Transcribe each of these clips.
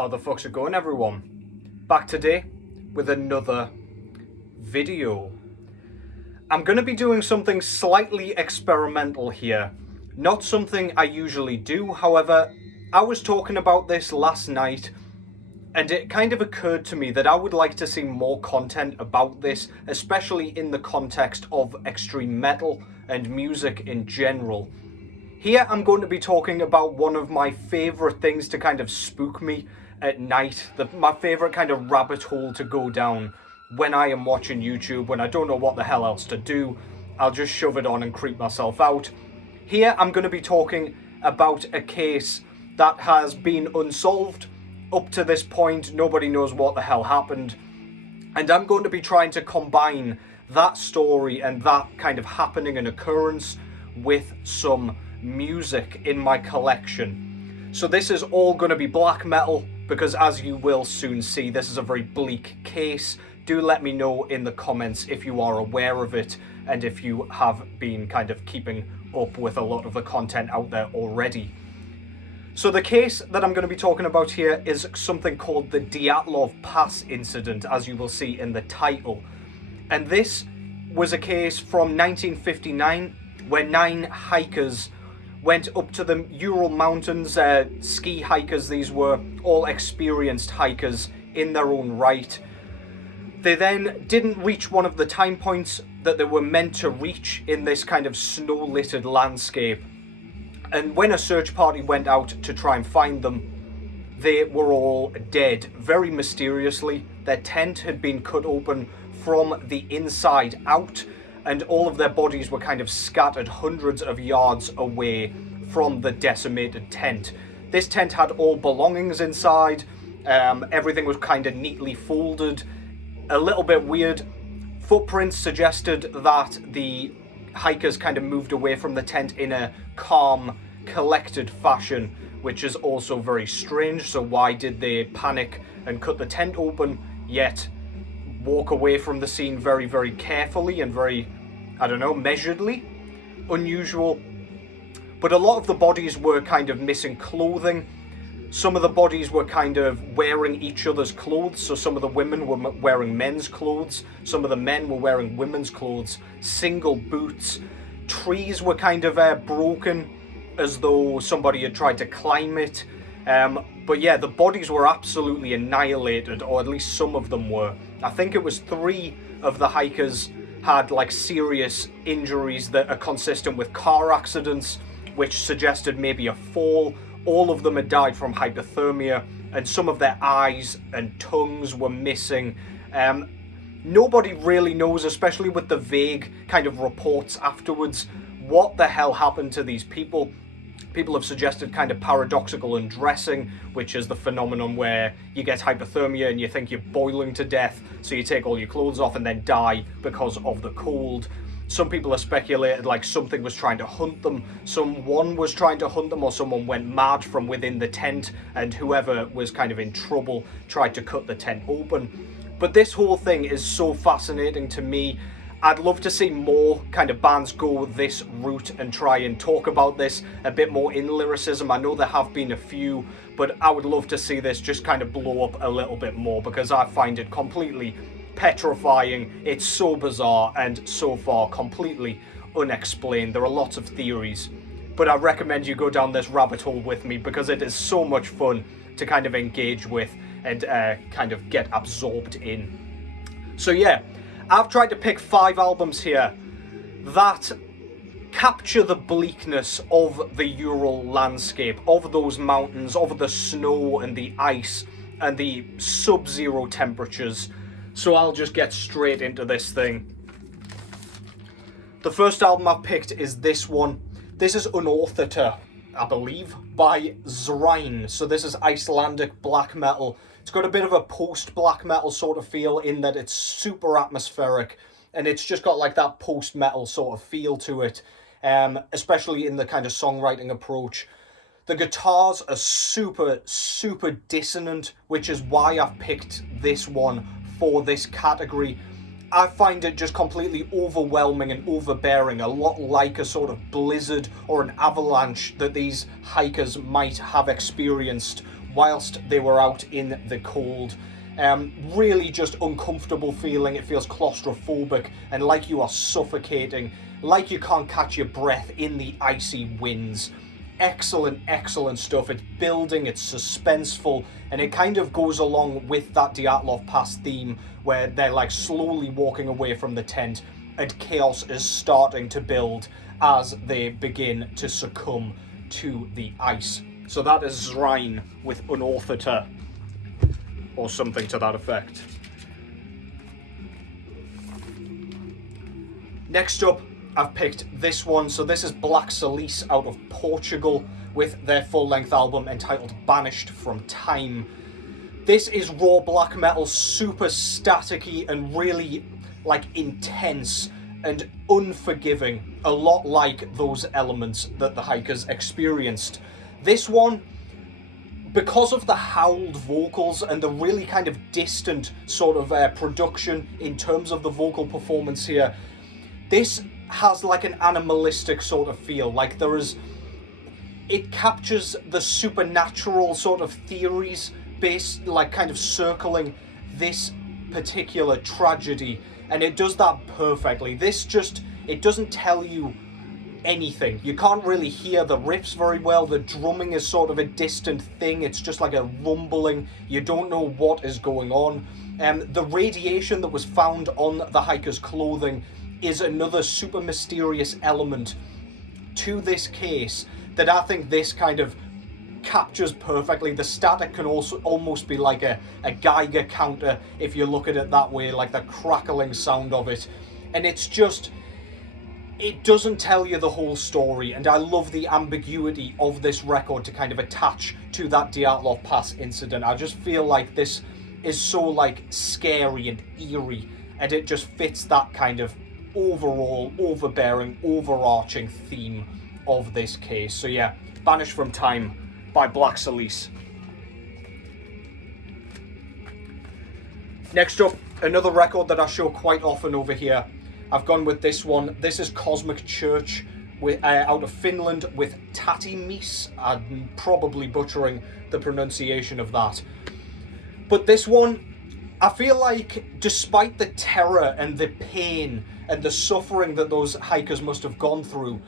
How the fuck's it going, everyone? Back today with another video. I'm going to be doing something slightly experimental here. Not something I usually do, however, I was talking about this last night and it kind of occurred to me that I would like to see more content about this, especially in the context of extreme metal and music in general. Here I'm going to be talking about one of my favourite things to kind of spook me at night, my favourite kind of rabbit hole to go down when I am watching YouTube, when I don't know what the hell else to do. I'll just shove it on and creep myself out. Here I'm going to be talking about a case that has been unsolved. Up to this point, nobody knows what the hell happened. And I'm going to be trying to combine that story and that kind of happening and occurrence with some music in my collection. So this is all going to be black metal, because as you will soon see, this is a very bleak case. Do let me know in the comments if you are aware of it and if you have been kind of keeping up with a lot of the content out there already. So the case that I'm going to be talking about here is something called the Dyatlov Pass Incident, as you will see in the title. And this was a case from 1959 where 9 hikers went up to the Ural Mountains, ski hikers. These were all experienced hikers in their own right. They then didn't reach one of the time points that they were meant to reach in this kind of snow-littered landscape. And when a search party went out to try and find them, they were all dead. Very mysteriously, their tent had been cut open from the inside out, and all of their bodies were kind of scattered hundreds of yards away from the decimated tent. This tent had all belongings inside. Everything was kind of neatly folded. A little bit weird. Footprints suggested that the hikers kind of moved away from the tent in a calm, collected fashion, which is also very strange. So why did they panic and cut the tent open, yet walk away from the scene very, very carefully and very, I don't know, measuredly? Unusual. But a lot of the bodies were kind of missing clothing. Some of the bodies were kind of wearing each other's clothes. So some of the women were wearing men's clothes. Some of the men were wearing women's clothes. Single boots. Trees were kind of broken, as though somebody had tried to climb it. But yeah, the bodies were absolutely annihilated, or at least some of them were. I think it was 3 of the hikers had like serious injuries that are consistent with car accidents, which suggested maybe a fall. All of them had died from hypothermia, and some of their eyes and tongues were missing. Nobody really knows, especially with the vague kind of reports afterwards, what the hell happened to these people. People have suggested kind of paradoxical undressing, which is the phenomenon where you get hypothermia and you think you're boiling to death, so you take all your clothes off and then die because of the cold. Some people have speculated like something was trying to hunt them, someone was trying to hunt them, or someone went mad from within the tent and whoever was kind of in trouble tried to cut the tent open. But this whole thing is so fascinating to me. I'd love to see more kind of bands go this route and try and talk about this a bit more in lyricism. I know there have been a few, but I would love to see this just kind of blow up a little bit more, because I find it completely petrifying. It's so bizarre and so far completely unexplained. There are lots of theories, but I recommend you go down this rabbit hole with me, because it is so much fun to kind of engage with and kind of get absorbed in. So yeah, I've tried to pick 5 albums here that capture the bleakness of the Ural landscape, of those mountains, of the snow and the ice and the sub-zero temperatures. So I'll just get straight into this thing. The first album I've picked is this one. This is Unorth, I believe, by Zrine. So this is Icelandic black metal. It's got a bit of a post-black metal sort of feel in that it's super atmospheric, and it's just got like that post-metal sort of feel to it, especially in the kind of songwriting approach. The guitars are super, super dissonant, which is why I've picked this one for this category. I find it just completely overwhelming and overbearing, a lot like a sort of blizzard or an avalanche that these hikers might have experienced whilst they were out in the cold. Really just uncomfortable feeling. It feels claustrophobic and like you are suffocating, like you can't catch your breath in the icy winds. Excellent, excellent stuff. It's building, it's suspenseful, and it kind of goes along with that Dyatlov Pass theme where they're like slowly walking away from the tent and chaos is starting to build as they begin to succumb to the ice. So that is Zrine with Unorth, or something to that effect. Next up, I've picked this one. So this is Blackciss out of Portugal with their full-length album entitled Banished from Time. This is raw black metal, super staticky and really like intense and unforgiving, a lot like those elements that the Hikers experienced. This one, because of the howled vocals and the really kind of distant sort of production in terms of the vocal performance here, this has like an animalistic sort of feel. Like it captures the supernatural sort of theories based, like kind of circling this particular tragedy, and it does that perfectly. It doesn't tell you anything. You can't really hear the riffs very well. The drumming is sort of a distant thing. It's just like a rumbling. You don't know what is going on. The radiation that was found on the Hikers' clothing is another super mysterious element to this case that I think this kind of captures perfectly. The static can also almost be like a Geiger counter if you look at it that way, like the crackling sound of it. And it's just, it doesn't tell you the whole story, and I love the ambiguity of this record to kind of attach to that Dyatlov Pass incident. I just feel like this is so like scary and eerie, and it just fits that kind of overall, overbearing, overarching theme of this case. So yeah, Banished from Time by Blackciss. Next up, another record that I show quite often over here. I've gone with this one. This is Cosmic Church with, out of Finland with Tatimis. I'm probably butchering the pronunciation of that. But this one, I feel like despite the terror and the pain and the suffering that those hikers must have gone through,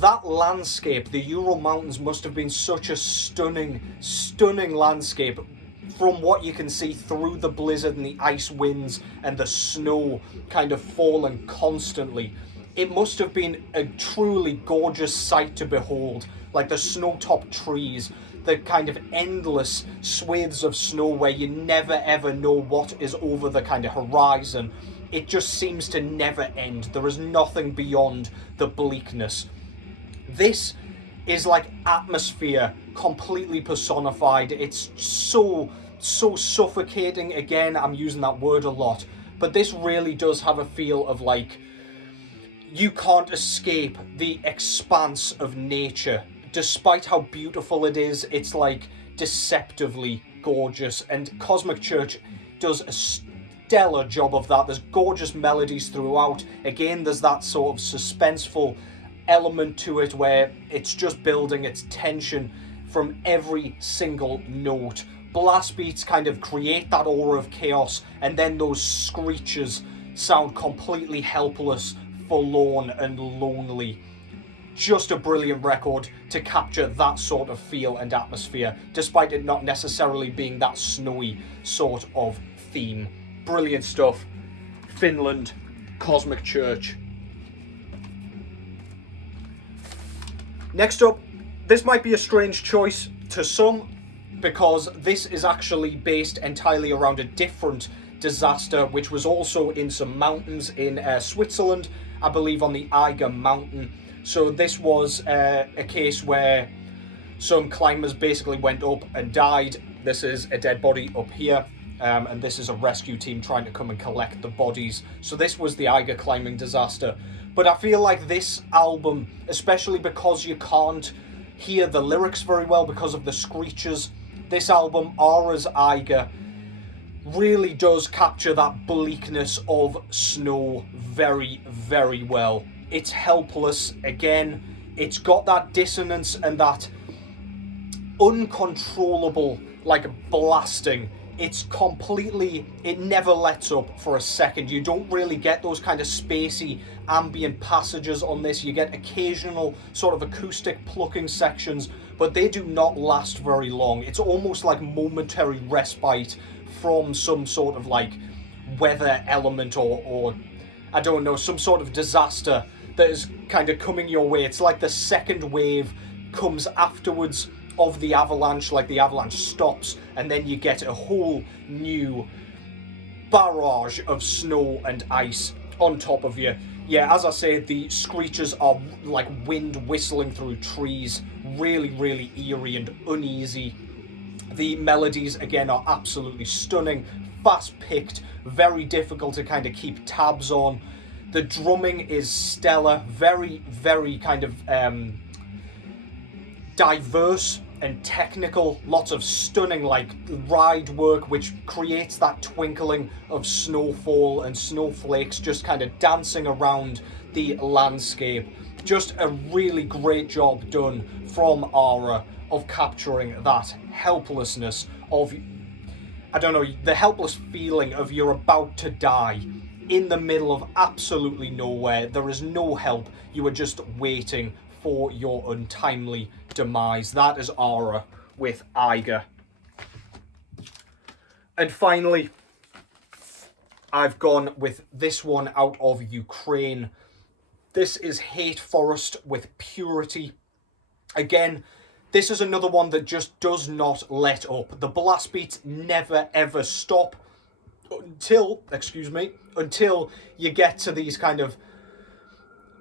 that landscape, the Ural Mountains, must have been such a stunning, stunning landscape from what you can see through the blizzard and the ice winds and the snow kind of falling constantly. It must have been a truly gorgeous sight to behold, like the snow-topped trees, the kind of endless swathes of snow where you never ever know what is over the kind of horizon. It just seems to never end. There is nothing beyond the bleakness. This is like atmosphere completely personified. It's so suffocating. Again, I'm using that word a lot, but this really does have a feel of like you can't escape the expanse of nature. Despite how beautiful it is, it's like deceptively gorgeous, and Cosmic Church does a stellar job of that. There's gorgeous melodies throughout. Again, there's that sort of suspenseful element to it where it's just building its tension from every single note. Blast beats kind of create that aura of chaos, and then those screeches sound completely helpless, forlorn and lonely. Just a brilliant record to capture that sort of feel and atmosphere, despite it not necessarily being that snowy sort of theme. Brilliant stuff. Finland, Cosmic Church. Next up, this might be a strange choice to some, because this is actually based entirely around a different disaster, which was also in some mountains in Switzerland, I believe on the Eiger Mountain. So this was a case where some climbers basically went up and died. This is a dead body up here, and this is a rescue team trying to come and collect the bodies. So this was the Eiger climbing disaster. But I feel like this album, especially because you can't hear the lyrics very well because of the screeches, this album, Aura's Eiger, really does capture that bleakness of snow very, very well. It's helpless. Again, it's got that dissonance and that uncontrollable like blasting. It's completely, it never lets up for a second. You don't really get those kind of spacey ambient passages on this. You get occasional sort of acoustic plucking sections, but they do not last very long. It's almost like momentary respite from some sort of like weather element or I don't know, some sort of disaster that is kind of coming your way. It's like the second wave comes afterwards of the avalanche, like the avalanche stops, and then you get a whole new barrage of snow and ice on top of you. Yeah, as I say, the screeches are like wind whistling through trees, really, really eerie and uneasy. The melodies, again, are absolutely stunning, fast-picked, very difficult to kind of keep tabs on. The drumming is stellar, very, very kind of diverse and technical, lots of stunning like ride work which creates that twinkling of snowfall and snowflakes just kind of dancing around the landscape. Just a really great job done from Ara of capturing that helplessness of, I don't know, the helpless feeling of you're about to die in the middle of absolutely nowhere. There is no help. You are just waiting for your untimely demise. That is Ara with Eiger. And finally, I've gone with this one out of Ukraine. This is Hate Forest with Purity. Again, this is another one that just does not let up. The blast beats never ever stop until you get to these kind of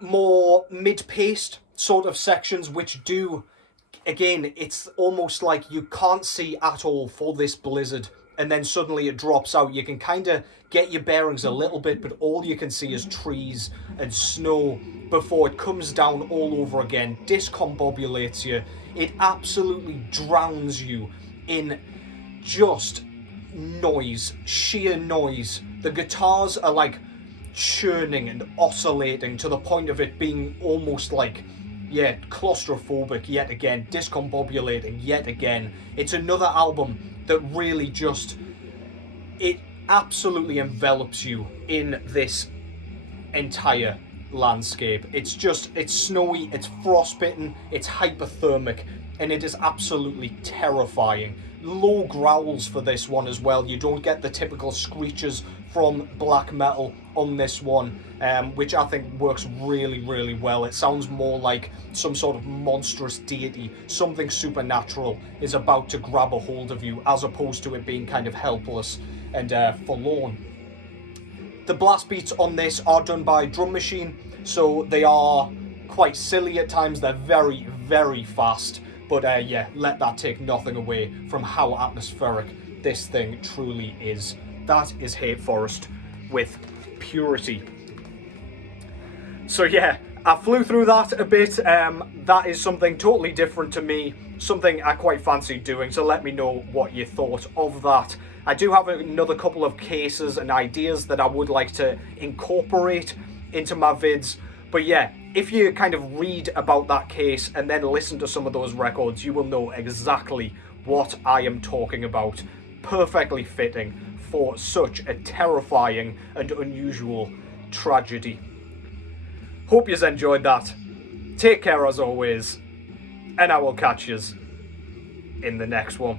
more mid-paced sort of sections, which do, again, it's almost like you can't see at all for this blizzard, and then suddenly it drops out. You can kind of get your bearings a little bit, but all you can see is trees and snow before it comes down all over again, discombobulates you. It absolutely drowns you in just noise, sheer noise. The guitars are like churning and oscillating to the point of it being almost like, yeah, claustrophobic yet again, discombobulating yet again. It's another album that really just, it absolutely envelops you in this entire landscape. It's snowy, it's frostbitten, it's hypothermic, and it is absolutely terrifying. Low growls for this one as well. You don't get the typical screeches from black metal on this one, which I think works really, really well. It sounds more like some sort of monstrous deity, something supernatural is about to grab a hold of you, as opposed to it being kind of helpless and forlorn. The blast beats on this are done by Drum Machine, so they are quite silly at times. They're very, very fast. But yeah, let that take nothing away from how atmospheric this thing truly is. That is Hate Forest with Purity. So yeah, I flew through that a bit. That is something totally different to me, something I quite fancy doing, so let me know what you thought of that. I do have another couple of cases and ideas that I would like to incorporate into my vids, but yeah, if you kind of read about that case and then listen to some of those records, you will know exactly what I am talking about. Perfectly fitting for such a terrifying and unusual tragedy. Hope you've enjoyed that. Take care as always, and I will catch yous in the next one.